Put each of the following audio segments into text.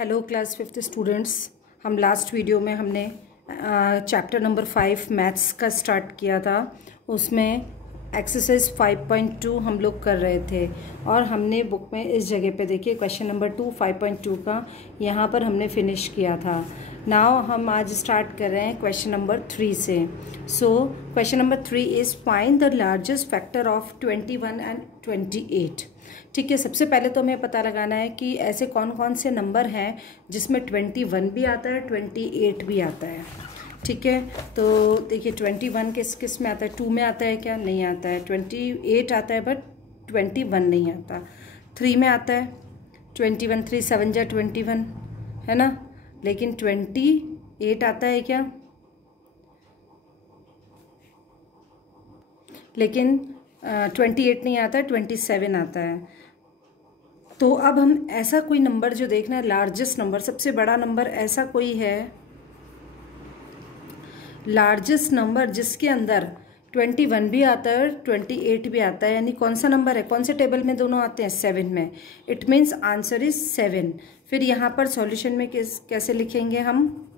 Hello class 5th students. हम last video में हमने चैप्टर नंबर 5 मैथ्स का स्टार्ट किया था। उसमें एक्सरसाइज 5.2 हम लोग कर रहे थे और हमने बुक में इस जगह पे देखिए क्वेश्चन नंबर 2 5.2 का यहाँ पर हमने फिनिश किया था। नाउ हम आज स्टार्ट कर रहे हैं क्वेश्चन नंबर 3 से। So question number 3 is find the largest factor of 21 and 28। ठीक है, सबसे पहले तो हमें पता लगाना है कि ऐसे कौन कौन से नंबर हैं जिसमें 21 भी आता है 28 भी आता है। ठीक है, तो देखिए 21 किस में आता है, 2 में आता है क्या? नहीं आता है। 28 आता है बट 21 नहीं आता। 3 में आता है 21, 3 7 जा 21 है ना, लेकिन 28 आता है क्या? लेकिन 28 नहीं आता है, 27 आता है। तो अब हम ऐसा कोई नंबर जो देखना है, लार्जेस्ट नंबर, सबसे बड़ा नंबर ऐसा कोई है, लार्जेस्ट नंबर जिसके अंदर 21 भी आता है 28 भी आता है, यानी कौन सा नंबर है, कौन से टेबल में दोनों आते हैं? 7 में। It means answer is 7। फिर यहाँ पर सॉल्यूशन में कैसे लिखेंगे हम?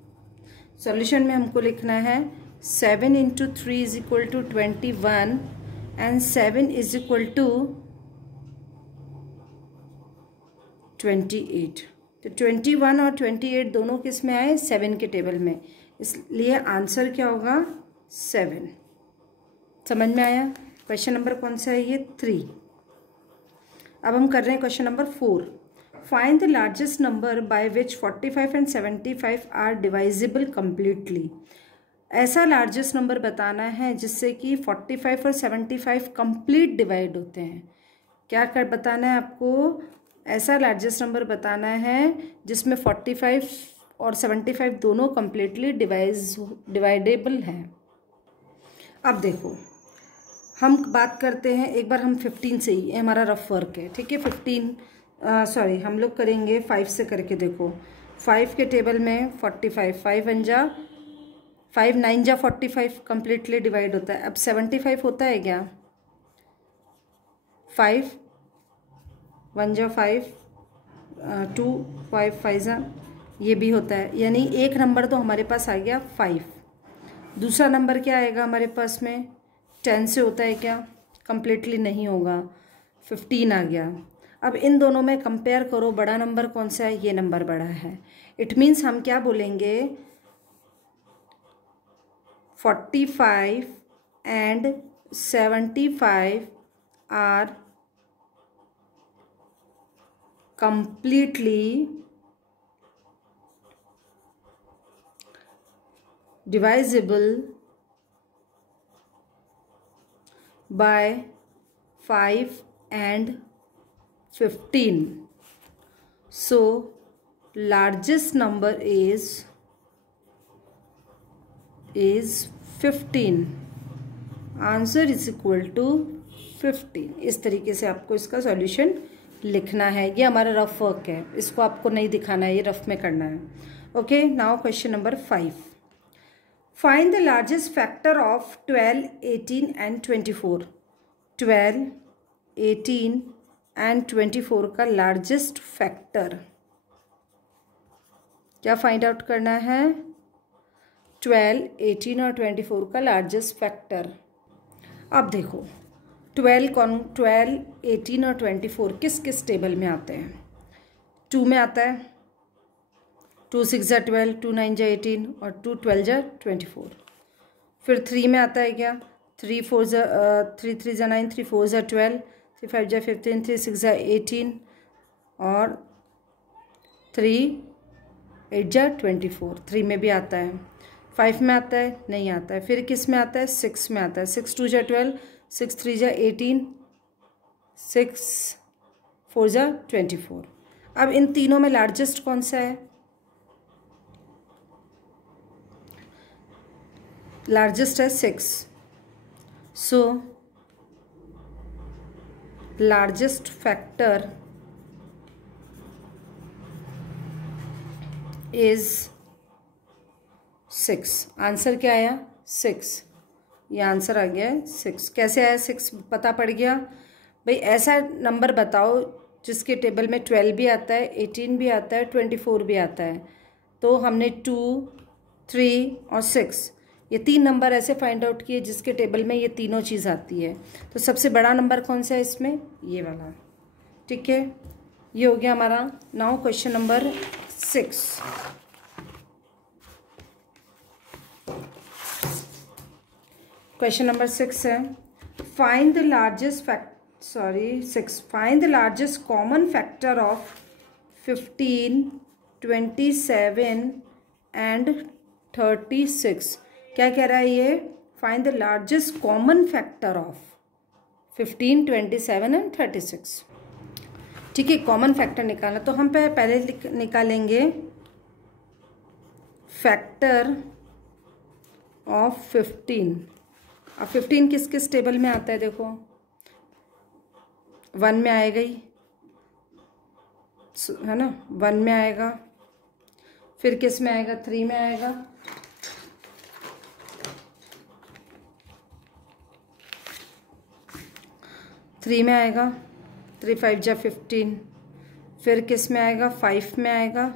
सॉल्यूशन में हमको लिखना है 7 × 3 = 21 एंड 7 = 28। तो 21 और 28 दोनों किस में आए? 7 के टेबल में, इसलिए आंसर क्या होगा? 7। समझ में आया? क्वेश्चन नंबर कौन सा है ये? 3। अब हम कर रहे हैं question number 4। Find the largest number by which 45 and 75 are divisible completely. ऐसा लार्जेस्ट नंबर बताना है जिससे कि 45 और 75 कंप्लीट डिवाइड होते हैं। क्या कर बताना है आपको? ऐसा लार्जेस्ट नंबर बताना है जिसमें 45 और 75 दोनों कम्प्लीटली डिवाइडेबल हैं। अब देखो, हम बात करते हैं एक बार हम 15 से ही, हमारा रफ वर्क है। ठीक है, 15 हम लोग करेंगे 5 से करके। देखो 5 के टेबल में 45, 5 9 जा 45 कम्प्लीटली डिवाइड होता है। अब 75 होता है क्या? 5 1 जा 5, 2 5 5 जा, ये भी होता है। यानी एक नंबर तो हमारे पास आ गया 5। दूसरा नंबर क्या आएगा हमारे पास में? 10 से होता है क्या? कम्प्लीटली नहीं होगा। 15 आ गया। अब इन दोनों में कंपेयर करो, बड़ा नंबर कौन सा है? ये नंबर बड़ा है। इट मीन्स हम क्या बोलेंगे? 45 and 75 are completely divisible by 5 and 15. So largest number is 15. Answer is equal to 15। इस तरीके से आपको इसका सॉल्यूशन लिखना है। ये हमारा रफ वर्क है, इसको आपको नहीं दिखाना है, ये रफ में करना है। Okay, now question number 5। Find the largest factor of 12, 18 and 24। 12, 18 and 24 का लार्जेस्ट फैक्टर क्या फाइंड आउट करना है? 12, 18 और 24 का लार्जेस्ट फैक्टर। अब देखो 12, 18 और 24 किस किस टेबल में आते हैं? 2 में आता है, 2 6 जा 12, 2 9 जा 18 और 2 12 जा 24। फिर 3 में आता है क्या? 3 3 जा 9, 3 4 जा 12, 3 5 जा 15, 3 6 जा 18 और 3 8 जा 24। 3 में भी आता है। 5 में आता है? नहीं आता है। फिर किस में आता है? 6 में आता है। 6 2 जा 12, 6 3 जा 18, 6 4 जा 24। अब इन तीनों में लार्जेस्ट कौन सा है? लार्जेस्ट है 6। So largest factor is 6। Answer क्या आया? 6। ये आंसर आ गया है 6। कैसे आया 6? पता पड़ गया भाई। ऐसा नंबर बताओ जिसके टेबल में 12 भी आता है, 18 भी आता है, 24 भी आता है। तो हमने 2, 3 और 6 ये 3 नंबर ऐसे फाइंड आउट किए जिसके टेबल में ये तीनों चीज़ आती है। तो सबसे बड़ा नंबर कौन सा है इसमें? ये वाला। ठीक है, ये हो गया हमारा। Now question number 6। Question number 6 है, find the largest find the largest common factor of 15, 27 and 36। क्या कह रहा है ये? Find the largest common factor of 15, 27 and 36। ठीक है, कॉमन फैक्टर निकालना। तो हम पहले निकालेंगे फैक्टर ऑफ 15। अब 15 किस किस टेबल में आता है? देखो 1 में आएगा ही, है ना, 1 में आएगा। फिर किस में आएगा? 3 में आएगा। थ्री में आएगा, 3 5 जा 15। फिर किस में आएगा? 5 में आएगा,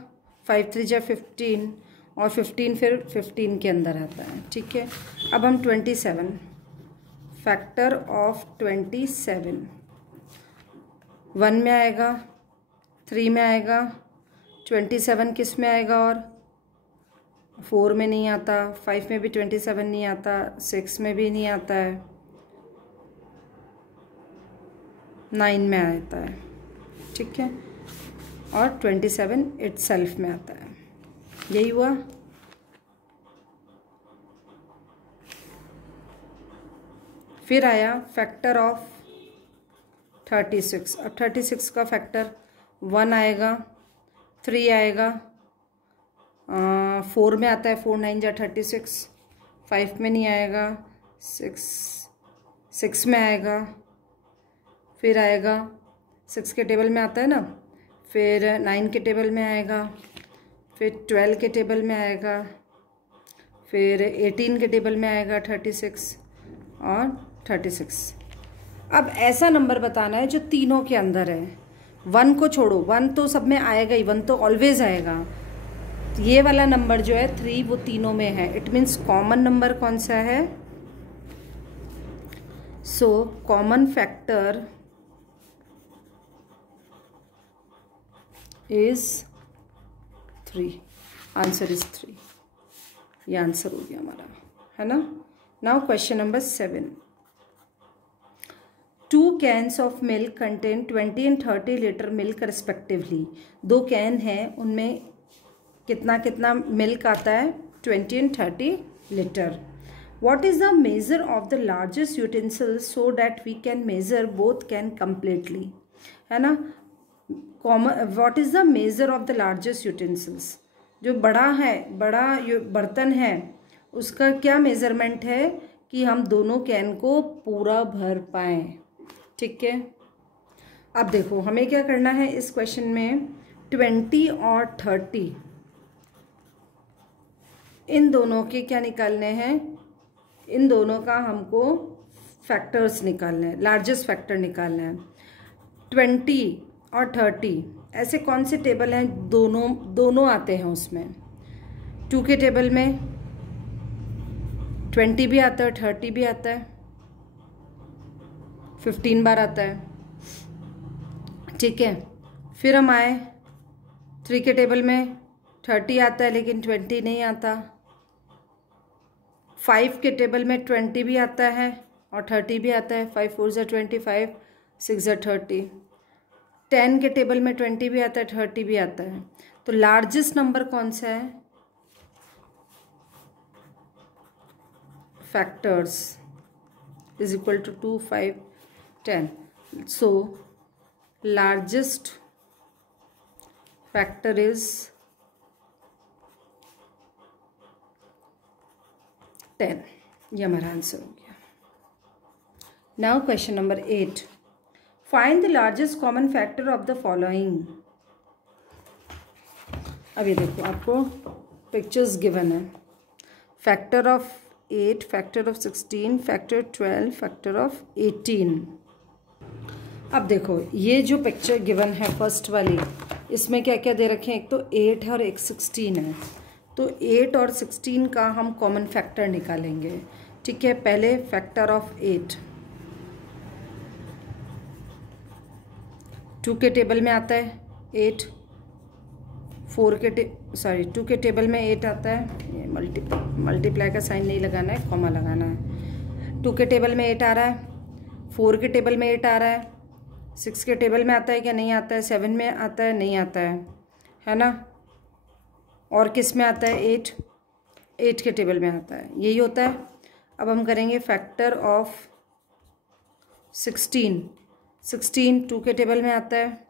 5 3 जा 15 और 15 फिर 15 के अंदर आता है। ठीक है, अब हम 27 फैक्टर ऑफ 27 1 में आएगा, 3 में आएगा, 27 किस में आएगा? और 4 में नहीं आता, 5 में भी 27 नहीं आता, 6 में भी नहीं आता है, 9 में आता है। ठीक है, और 27 इटसेल्फ में आता है। यही हुआ। फिर आया फैक्टर ऑफ 36। अब 36 का फैक्टर 1 आएगा, 3 आएगा, 4 में आता है, 4 9 जा 36, 5 में नहीं आएगा, 6 में आएगा, फिर आएगा 6 के टेबल में आता है ना, फिर 9 के टेबल में आएगा, फिर 12 के टेबल में आएगा, फिर 18 के टेबल में आएगा 36 और 36। अब ऐसा नंबर बताना है जो तीनों के अंदर है। 1 को छोड़ो, 1 तो सब में आएगा ही, 1 तो ऑलवेज आएगा। ये वाला नंबर जो है 3 वो तीनों में है। इट मीन्स कॉमन नंबर कौन सा है? So common factor is 3। Answer is 3। ये आंसर हो गया हमारा, है ना। Now question number 7। 2 cans of milk contain 20 and 30 litre milk respectively. 2 can हैं, उनमें कितना कितना मिल्क आता है? 20 and 30 litre. What is the measure of the largest utensil so that we can measure both can completely? है ना। What is the measure of the largest utensils? जो बड़ा है, बड़ा बर्तन है, उसका क्या मेजरमेंट है कि हम दोनों कैन को पूरा भर पाएँ। ठीक है, अब देखो हमें क्या करना है इस क्वेश्चन में। 20 और 30 इन दोनों के क्या निकालने हैं? इन दोनों का हमको फैक्टर्स निकालना है, लार्जेस्ट फैक्टर निकालना है। 20 और 30 ऐसे कौन से टेबल हैं? दोनों आते हैं उसमें। 2 के टेबल में 20 भी आता है, 30 भी आता है, 15 बार आता है। ठीक है, फिर हम आए 3 के टेबल में 30 आता है लेकिन 20 नहीं आता। 5 के टेबल में 20 भी आता है और 30 भी आता है। 5 4 = 25, 6 = 30। 10 के टेबल में 20 भी आता है, 30 भी आता है। तो लार्जेस्ट नंबर कौन सा है? Factors is equal to 2 5 10। So largest factor is 10। ये हमारा आंसर हो गया। Now question number 8। Find the largest common factor of the following. अब ये देखो आपको पिक्चर्स गिवन है। Factor of 8, factor of 16, factor 12, factor of 18। अब देखो ये जो पिक्चर गिवन है फर्स्ट वाली, इसमें क्या क्या दे रखे हैं, एक तो 8 है और एक 16 है। तो 8 और 16 का हम कॉमन फैक्टर निकालेंगे। ठीक है, पहले फैक्टर ऑफ 8 2 के टेबल में आता है 8, 2 के टेबल में 8 आता है। ये मल्टीप्लाई का साइन नहीं लगाना है, कॉमा लगाना है। 2 के टेबल में 8 आ रहा है, 4 के टेबल में 8 आ रहा है, 6 के टेबल में आता है क्या, नहीं आता है, 7 में आता है, नहीं आता है ना। और किस में आता है, 8 के टेबल में आता है, यही होता है। अब हम करेंगे फैक्टर ऑफ 16 2 के टेबल में आता है,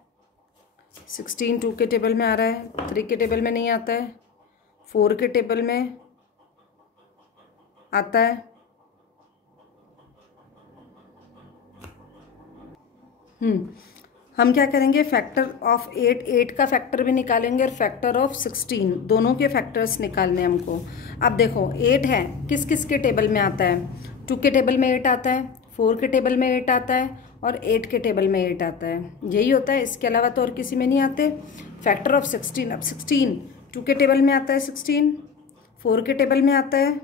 16 2 के टेबल में आ रहा है, 3 के टेबल में नहीं आता है, 4 के टेबल में आता है, हम क्या करेंगे, फैक्टर ऑफ 8 का फैक्टर भी निकालेंगे और फैक्टर ऑफ 16 दोनों के फैक्टर्स निकालने हमको। अब देखो 8 है, किस किस के टेबल में आता है, 2 के टेबल में 8 आता है, 4 के टेबल में 8 आता है और 8 के टेबल में 8 आता है, यही होता है, इसके अलावा तो और किसी में नहीं आते। फैक्टर ऑफ 16, अब 16 2 के टेबल में आता है, 16 4 के टेबल में आता है,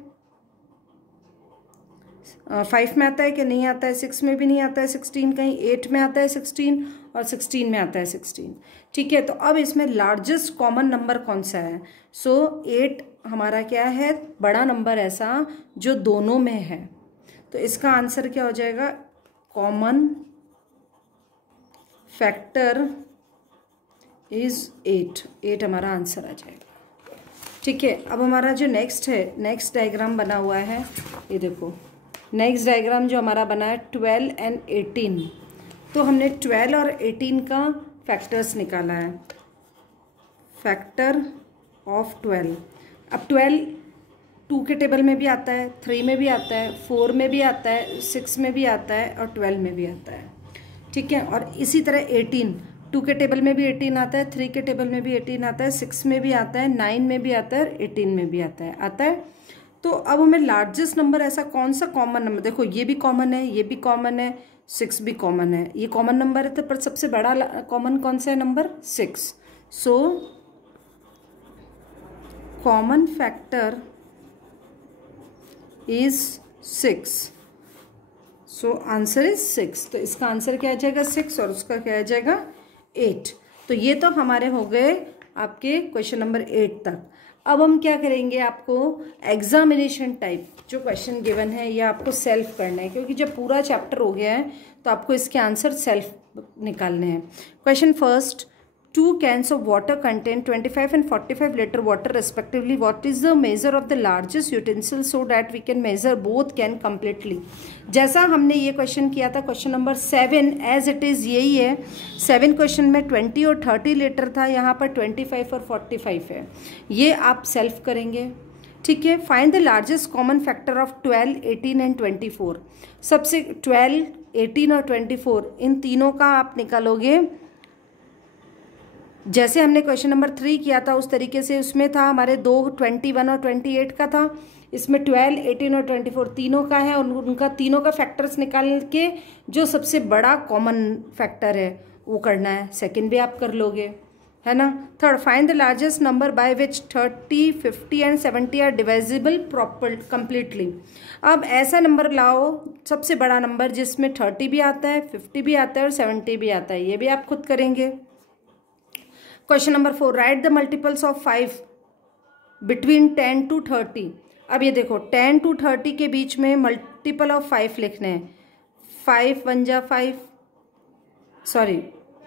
5 में आता है कि नहीं आता है, 6 में भी नहीं आता है 16, कहीं 8 में आता है 16 और 16 में आता है 16। ठीक है, तो अब इसमें लार्जेस्ट कॉमन नंबर कौन सा है, 8 हमारा क्या है, बड़ा नंबर ऐसा जो दोनों में है, तो इसका आंसर क्या हो जाएगा, कॉमन फैक्टर इज 8 हमारा आंसर आ जाएगा। ठीक है, अब हमारा जो नेक्स्ट डायग्राम बना हुआ है, ये देखो नेक्स्ट डायग्राम जो हमारा बना है 12 एंड 18, तो हमने 12 और 18 का फैक्टर्स निकाला है, फैक्टर ऑफ 12। अब 12 2 के टेबल में भी आता है, 3 में भी आता है, 4 में भी आता है, 6 में भी आता है और 12 में भी आता है। ठीक है, और इसी तरह 18 2 के टेबल में भी 18 आता है, 3 के टेबल में भी 18 आता है, 6 में भी आता है, 9 में भी आता है, 18 में भी आता है। तो अब हमें लार्जेस्ट नंबर ऐसा कौन सा कॉमन नंबर, देखो ये भी कॉमन है, ये भी कॉमन है, 6 भी कॉमन है, ये कॉमन नंबर है, तो पर सबसे बड़ा कॉमन कौन सा है, number 6। So common factor is 6, so answer is 6। तो इसका आंसर क्या आ जाएगा, 6 और उसका क्या आ जाएगा, 8। तो ये तो हमारे हो गए आपके क्वेश्चन नंबर 8 तक। अब हम क्या करेंगे, आपको एग्जामिनेशन टाइप जो क्वेश्चन गिवन है ये आपको सेल्फ करना है, क्योंकि जब पूरा चैप्टर हो गया है तो आपको इसके आंसर सेल्फ निकालने हैं। Question first, 2 cans of water contain 25 and 45 liter water respectively. What is the measure of the largest utensil so that we can measure both can completely? जैसा हमने ये क्वेश्चन किया था question number 7 as it is यही है। 7 question में 20 और 30 litre था, यहाँ पर 25 और 45 है, ये आप सेल्फ करेंगे। ठीक है, find the largest common factor of 12, 18 and 24। सबसे 12, 18 और 24 इन तीनों का आप निकालोगे, जैसे हमने क्वेश्चन नंबर 3 किया था उस तरीके से। उसमें था हमारे 2 21 और 28 का था, इसमें 12, 18 और 24 तीनों का है, और उनका तीनों का फैक्टर्स निकाल के जो सबसे बड़ा कॉमन फैक्टर है वो करना है। सेकंड भी आप कर लोगे, है ना। Third, find the largest number by which 30, 50 and 70 are divisible proper completely. अब ऐसा नंबर लाओ सबसे बड़ा नंबर जिसमें 30 भी आता है, 50 भी आता है और 70 भी आता है, ये भी आप खुद करेंगे। Question number 4, right the multiples of 5 between 10 to 30। अब ये देखो 10 to 30 के बीच में मल्टीपल ऑफ 5 लिखने हैं। 5 1 जा 5, सॉरी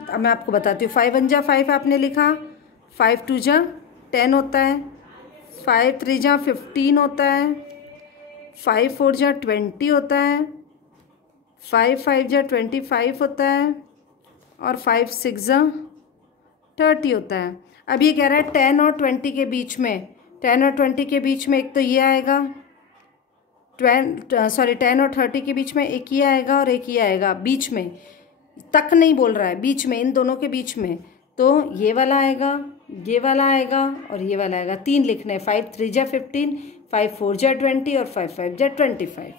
अब मैं आपको बताती हूँ। 5 1 जा 5 आपने लिखा, 5 2 जा 10 होता है, 5 3 जा 15 होता है, 5 4 जा 20 होता है, 5 5 जा 25 होता है और 5 6 जा 30 होता है। अब ये कह रहा है 10 और 20 के बीच में, 10 और 20 के बीच में एक तो ये आएगा, 10 और 30 के बीच में एक ये आएगा और एक ये आएगा, बीच में तक नहीं बोल रहा है, बीच में, इन दोनों के बीच में। तो ये वाला आएगा, ये वाला आएगा और ये वाला आएगा। 3 लिखने हैं, 5 3 जा 15, 5 4 जा 20 और 5 5 जा 25।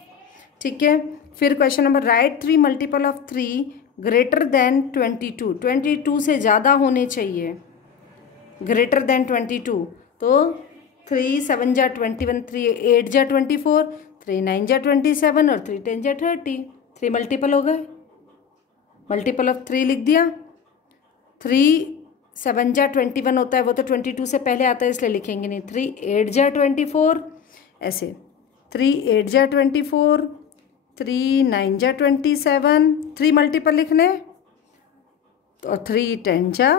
ठीक है, फिर question number, right 3 multiple of 3 greater than 22, 22 से ज़्यादा होने चाहिए, ग्रेटर देन 22। तो 3 7 जा 21, 3 8 जा 24, 3 9 जा 27 और 3 10 जा 30। 3 मल्टीपल हो गए, मल्टीपल ऑफ 3 लिख दिया। 3 7 जा 21 होता है, वो तो 22 से पहले आता है इसलिए लिखेंगे नहीं। 3 8 जा 24, ऐसे 3 8 जा 24, 3 9 जा 27, 3 मल्टीपल लिखने, और 3 10 जा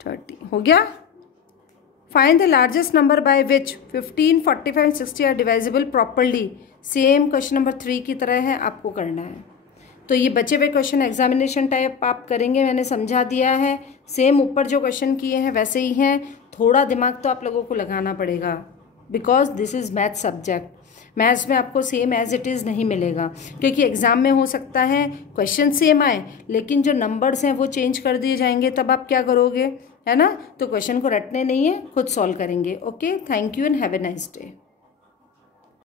30 हो गया। Find the largest number by which 15, 45, 60 are divisible properly. Same question number 3 की तरह है, आपको करना है। तो ये बचे हुए क्वेश्चन एग्जामिनेशन टाइप आप करेंगे, मैंने समझा दिया है। सेम ऊपर जो क्वेश्चन किए हैं वैसे ही हैं, थोड़ा दिमाग तो आप लोगों को लगाना पड़ेगा, because this is math subject. Maths में आपको सेम एज इट इज़ नहीं मिलेगा, क्योंकि एग्जाम में हो सकता है क्वेश्चन सेम आए लेकिन जो नंबर्स हैं वो चेंज कर दिए जाएंगे, तब आप क्या करोगे, है ना। तो क्वेश्चन को रटने नहीं है, खुद सॉल्व करेंगे। Okay, thank you and have a nice day.